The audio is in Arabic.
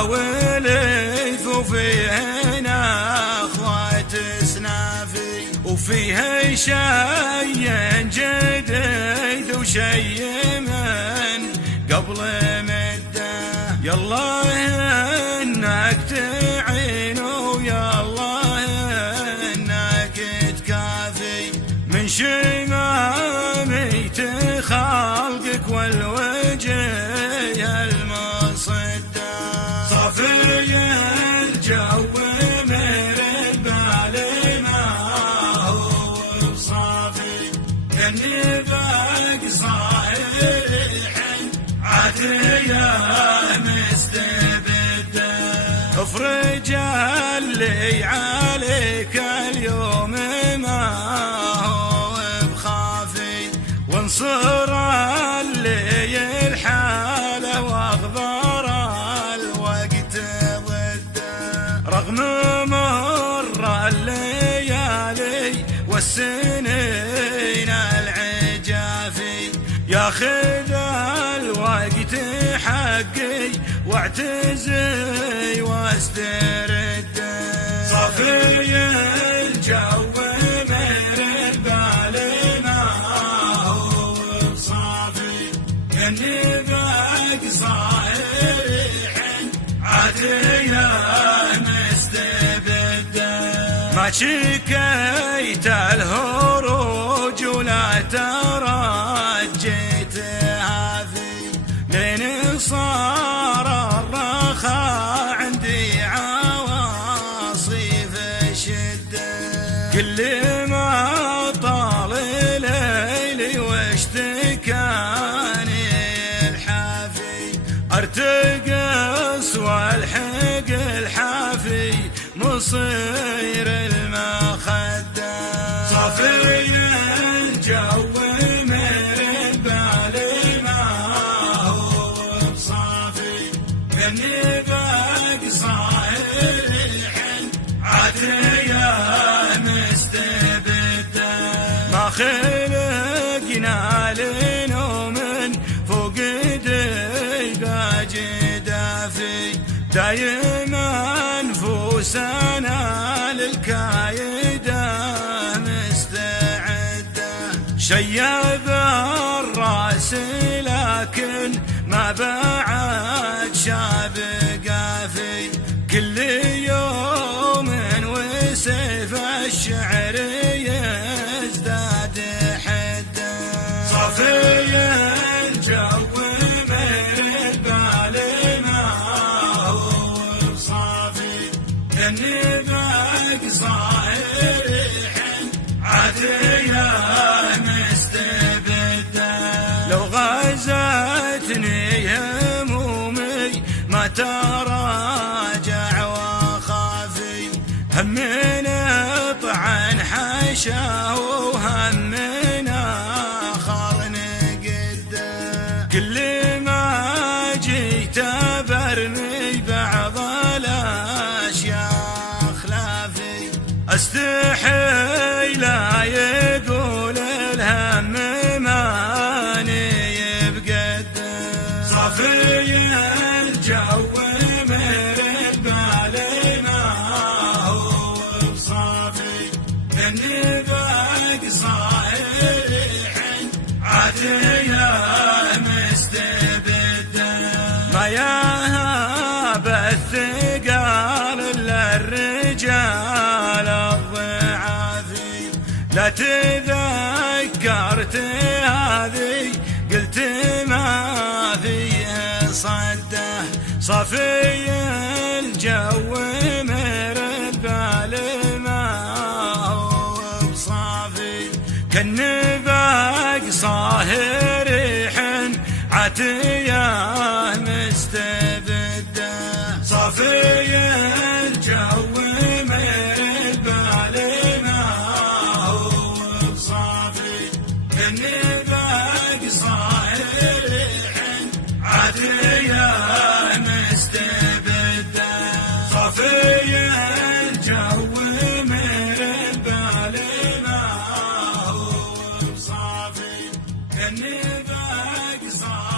وليث وفيه نخوة سنافي وفيه شي جديد وشي من قبل مده. يالله انك تعين ويالله انك تكافي من شماميت خلقك والوجه المصدى. صافي الجو مرد بالي ما هو بصافي كالنفاق صايح عتيه مستبده. افرج اللي عليك اليوم ما هو بخافي وانصر اللي الحاله واغبر الوقت ضده. رغم مر الليالي والسنين العجافي ياخذ الوقت حقي واعتزي واسترده. صافي الجو مرد بالي ما هو بصافي كالنفاق صايح عتيه مستبده. ما شكيت الهروج ولا ترجيت هذي لين صار الرخاء عندي عواصف شده. كل ما طال ليلي واشتكاني الحافي ارتقص والحق الحافي مصير المخده. صافي الجو مرد بالي ما هو بصافي كالنفاق صايح عتيه مستبده. ما خلقنا لنوم فوق ديباج دافي دايما نفوسنا للكايده مستعده. شيب الراس لكن ما بعد شاب قافي كل يوم وسيف الشعر يزداد حده. صافي الجو مرد بالي ما هو بصافي كالنفاق صايح عتيه مستبده. لو غزتني همومي ما تراجع وخافي همنا طعن حشا وهمنا خرن قده. كل ما جيت برمي بعض الاشياء خلافي استحي لا يقول الهم ماني بقده. صافي الجو مرد بالي ما هو بصافي كالنفاق صايح عتيه مستبده. ما يهاب الثقال الا الرجال الضعافي لا تذكرت هذه قلت ما فيه صده. صافي الجو مرد بالي ما هو بصافي كالنفاق صاهر عتيه مستبده. صافي الجو مرد بالي ما هو بصافي كالنفاق صاهر عتيه مستبده. صافي الجو مرد بالي ما هو بصافي كالنفاق صاهر